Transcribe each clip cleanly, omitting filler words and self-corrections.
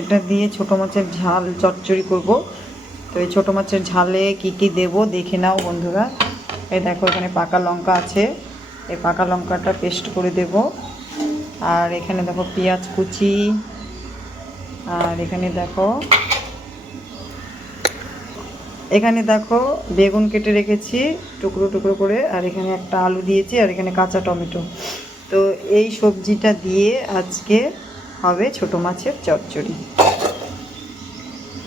এটা দিয়ে ছোটো মাছের ঝাল চচ্চড়ি করব। তো এই ছোটো মাছের ঝালে কি কি দেব দেখে নাও বন্ধুরা। এই দেখো এখানে পাকা লঙ্কা আছে, এই পাকা লঙ্কাটা পেস্ট করে দেব। আর এখানে দেখো পেঁয়াজ কুচি, আর এখানে দেখো বেগুন কেটে রেখেছি টুকরো টুকরো করে, আর এখানে একটা আলু দিয়েছি, আর এখানে কাঁচা টমেটো। তো এই সবজিটা দিয়ে আজকে হবে ছোটো মাছের চচ্চড়ি।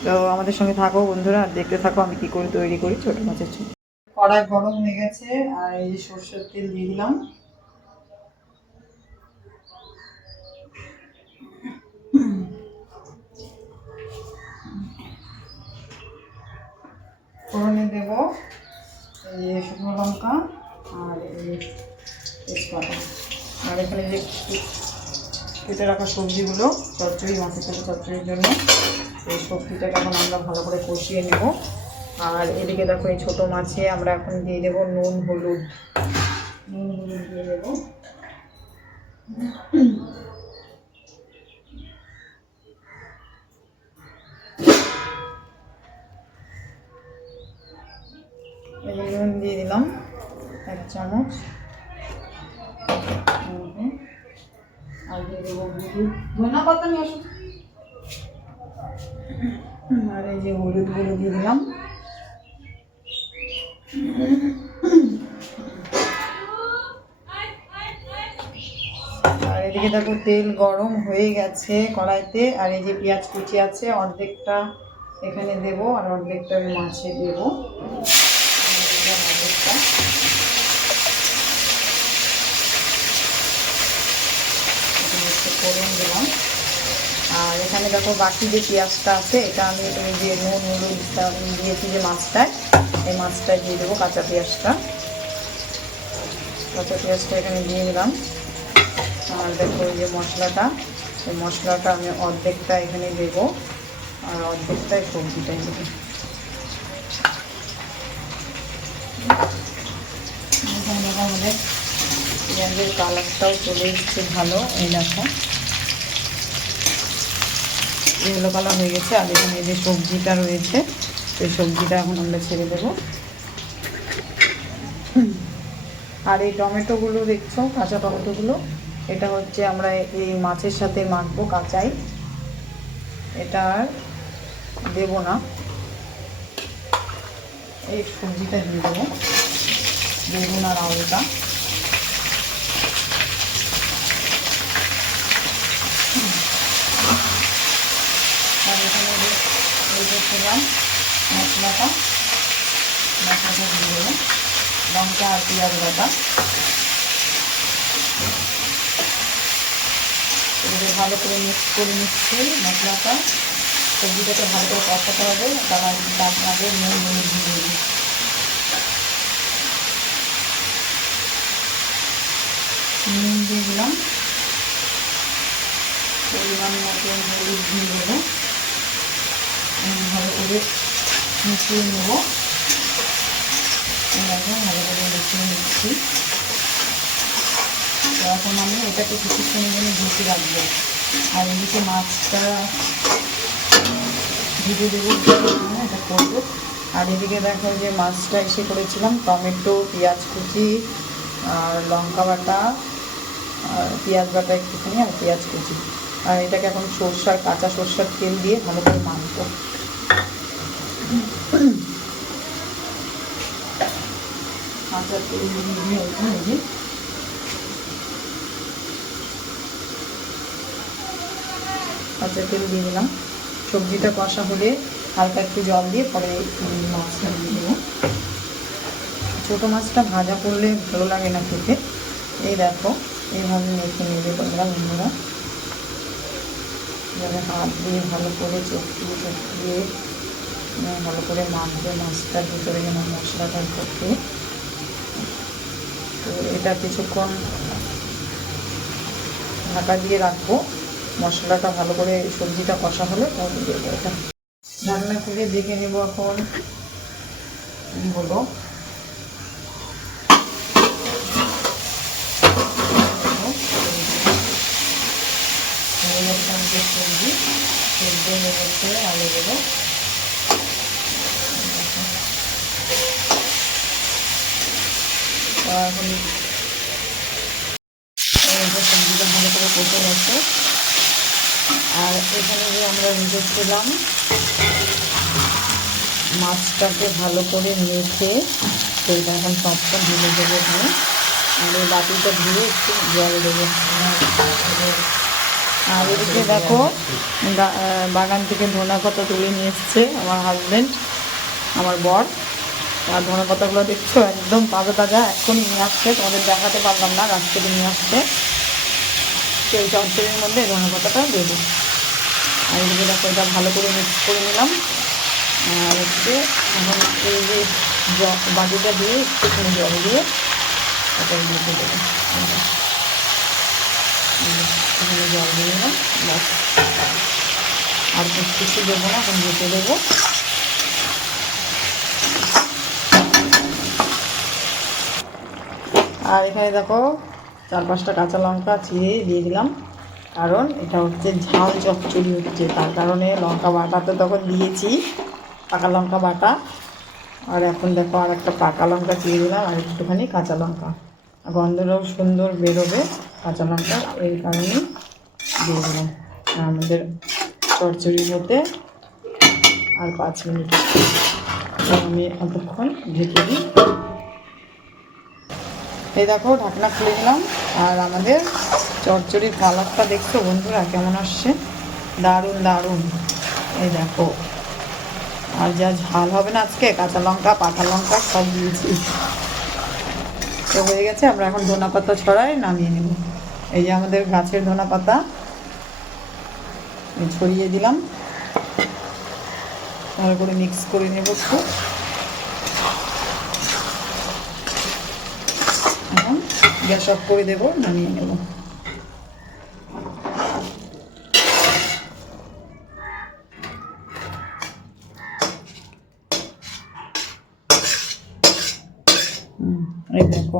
তো আমাদের সঙ্গে থাকো বন্ধুরা, আর দেখতে থাকো আমি কি করে তৈরি করি ছোটো মাছের চচ্চড়ি। কড়াই গরম হয়ে গেছে, আর এই যে সরষের তেল দিয়ে দিলাম। ফোড়নে দেব এই শুকনো লঙ্কা আর এই তেজপাতা, আর এখানে যে কেটে রাখা সবজিগুলো চচ্চড়ি, মাছের সাথে চচ্চড়ির জন্য এই সবজিটাকে এখন আমরা ভালো করে কষিয়ে নেব। আর এদিকে দেখো এই ছোটো মাছে আমরা এখন দিয়ে দেবো নুন হলুদ দিয়ে দেবো। নুন দিয়ে দিলাম 1 চামচ, আর দিয়ে দেবো ধনা পাতা নিয়ে আসুন, আর এই যে হলুদ গুঁড়ো দিয়ে দিলাম। আর এদিকে দেখো তেল গরম হয়ে গেছে কড়াইতে, আর এই যে পেঁয়াজ কুচি আছে অর্ধেকটা এখানে দেব, আর অর্ধেকটা আমি মাছে দেব। ফোড়ন দিলাম। আর এখানে দেখো বাকি যে পেঁয়াজটা আছে এটা আমি এই যে নুন হলুদটা দিয়েছি যে মাছটায়, এই মাছটায় দিয়ে দেবো কাঁচা পেঁয়াজটা এখানে দিয়ে দিলাম। আর দেখো এই যে মশলাটা, এই মশলাটা আমি অর্ধেকটা এখানে দেবো, আর অর্ধেকটাই সবজিটাই দেবো। আমাদের পেঁয়াজের কালারটাও চলে এসছে ভালো, এই দেখো ইয়েলো কালার হয়ে গেছে। আর এখানে যে সবজিটা রয়েছে সেই সবজিটা এখন আমরা ছেড়ে দেবো। আর এই টমেটোগুলো দেখছো, কাঁচা টমেটোগুলো, এটা হচ্ছে আমরা এই মাছের সাথে মাখবো কাঁচাই, এটা আর দেবো না। এই সবজিটা দিয়ে দেবো, বেগুন আর আলুটা। আর এখানে দিলাম মশলাটা দিয়ে দেবো, লঙ্কা আর পেঁয়াজ বাটা। এগুলো ভালো করে মিক্স করে নিচ্ছি মশলাটা, সবজিটাকে ভালো করে কষাতে হবে। তার আগে নুন হলুদ দিয়ে দিই, নুন দিয়ে দিলাম, পরিমাণ মতন হলুদ দিয়ে দেবো, ভালো করে মিশিয়ে নেব। ভালো করে মিশিয়ে নিচ্ছি। তো এখন আমি এটাকে কিছুক্ষণের জন্য ঢেকে রাখবো। আর এদিকে মাছটা ভিজে দেবো, এটা করবো। আর এদিকে দেখো যে মাছটা এসে করেছিলাম টমেটো, পেঁয়াজ কুচি, আর লঙ্কা বাটা, আর পেঁয়াজ বাটা একটুখানি, আর পেঁয়াজ কুচি। আর এটাকে এখন কাঁচা সরষার তেল দিয়ে ভালো করে মাখবো। কাঁচা তেল দিয়ে ওইখানে কাঁচা তেল দিয়ে দিলাম। সবজিটা কষা হলে হালকা একটু জল দিয়ে পরে মাছটা দিয়ে দেবো। ছোটো মাছটা ভাজা করলে ভালো লাগে না খেতে। এই দেখো এইভাবে মেখে নেবে তোমরা বন্ধুরা, যেন হাত দিয়ে ভালো করে চটকিয়ে ভালো করে মাখবে মাছটার ভিতরে যেন মশলাটা ঢোকে। তো এটা কিছুক্ষণ ঢাকা দিয়ে রাখবো, মশলাটা ভালো করে সবজিটা কষা হলে তখন দেবো এটা। রান্না করে দেখে নেবো এখন কী হলো। সবজি এখন সবজিটা ভালো করে কষে গেছে। আর এখানে যে আমরা রেখেছিলাম মাছটাকে ভালো করে মেখে সেইটা এখন সবটা ঢেলে দেবো এখানে। আর এই বাটিটা ধুয়ে একটু জল দেবো। আর এদিকে দেখো বাগান থেকে ধনে পাতা তুলে নিয়ে এসছে আমার হাজব্যান্ড, আমার বর। আর ধনে পাতাগুলো দেখছো একদম তাজা তাজা, এখনই নিয়ে আসছে, তোমাদের দেখাতে পারলাম না, গাছ থেকে নিয়ে আসছে। সেই চচ্চড়ির মধ্যে ধনে পাতাটা দেবো। আর এদিকে দেখো এটা ভালো করে মিক্স করে নিলাম। আর হচ্ছে এখন এই যে বাটিটা দিয়ে একটুখানি জল দিয়ে ওটা দিয়ে দেবো। এখানে জল দিয়ে নিলাম, ব্যাস। আর কিছু দেবো না, এখন রেখে দেবো। আর এখানে দেখো 4-5টা কাঁচা লঙ্কা চিড়ে দিয়ে দিলাম, কারণ এটা হচ্ছে ঝাল চচ্চড়ি হচ্ছে, তার কারণে লঙ্কা বাটা তো তখন দিয়েছি, পাকা লঙ্কা বাটা। আর এখন দেখো আর একটা পাকা লঙ্কা চিড়ে দিলাম আর একটুখানি কাঁচা লঙ্কা, গন্ধটাও সুন্দর বেরোবে কাঁচা লঙ্কা, এই কারণেই দিয়ে দিলাম। আমাদের চচ্চড়ি হতে আর 5 মিনিট আমি অতক্ষণ ঢেকে দিই। এই দেখো ঢাকনা খুলে দিলাম। আর আমাদের চচ্চড়ির কালারটা দেখছো বন্ধুরা কেমন আসছে, দারুণ দারুণ। এই দেখো, আর যা ঝাল হবে না আজকে, কাঁচা লঙ্কা পাকা লঙ্কা সব দিয়েছি। তো হয়ে গেছে, আমরা এখন ধনা পাতা ছড়াই নামিয়ে নেব। এই যে আমাদের গাছের ধনা পাতা ছড়িয়ে দিলাম, ভালো করে মিক্স করে নেব একটু। এখন গ্যাস অফ করে দেবো, নামিয়ে নেব। এই দেখো